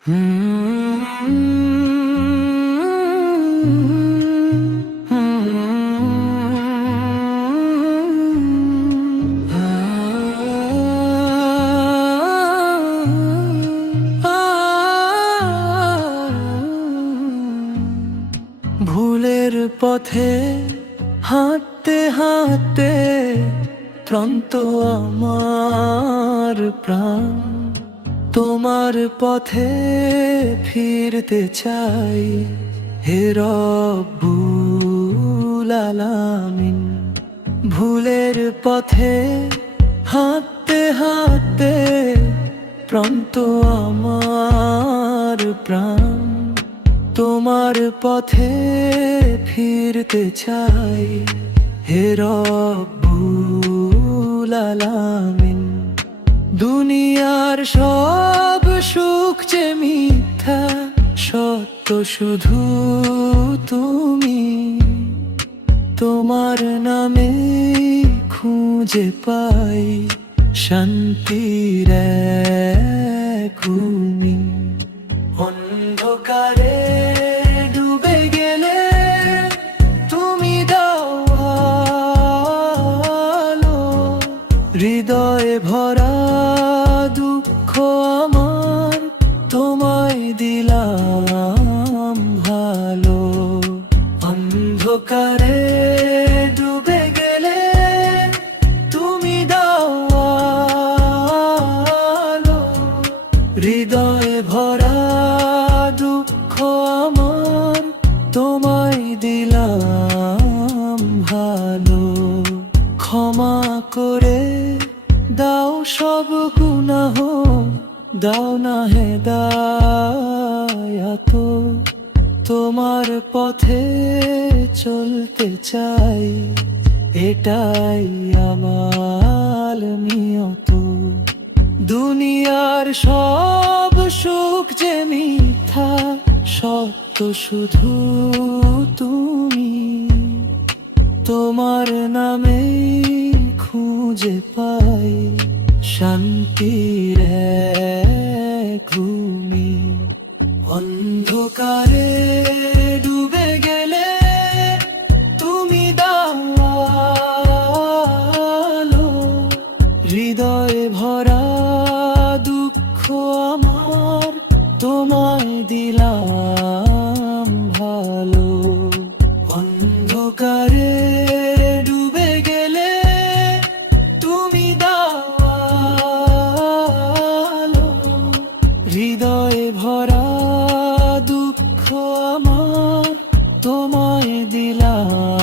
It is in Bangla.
ভুলের পথে হাঁটতে হাঁটতে ক্লান্ত আমার প্রাণ, তোমার পথে ফিরতে চাই হে রব্বুল আলামিন। ভুলের পথে হাঁটতে হাঁটতে ক্লান্ত আমার প্রাণ, তোমার পথে ফিরতে চাই হে রব্বুল আলামিন। দুনিয়ার সব সুখ যে মিথ্যা, সত্য শুধু তুমি। তোমার নামে খুঁজে পাই শান্তির এক ভূমি। অন্ধকারে ডুবে গেলে তুমি দাও আলো, হৃদয়ে ভরা দুঃখ আমার তোমায় দিলাম ভালো। অন্ধকারে ডুবে গেলে তুমি দাও আলো, হৃদয়ে ভরা দুঃখ আমার তোমায় দিলাম ভালো। ক্ষমা করে দাও সব গুনাহ, দাও না হেদায়াত। তোমার পথে চলতে চাই, এটাই আমার নিয়ত। দুনিয়ার সব সুখ যে মিথ্যা, সত্য শুধু তুমি। তোমার নামে খুঁজে পাই শান্তির এক ভূমি। অন্ধকারে ডুবে গেলে তুমি দাও আলো, হৃদয়ে ভরা দুঃখ আমার তোমায় দিলাম ভালো। অন্ধকারে ডুবে গেলে তুমি দাও আলো, হৃদয়ে ভরা দুঃখ আমার তোমায় দিলাম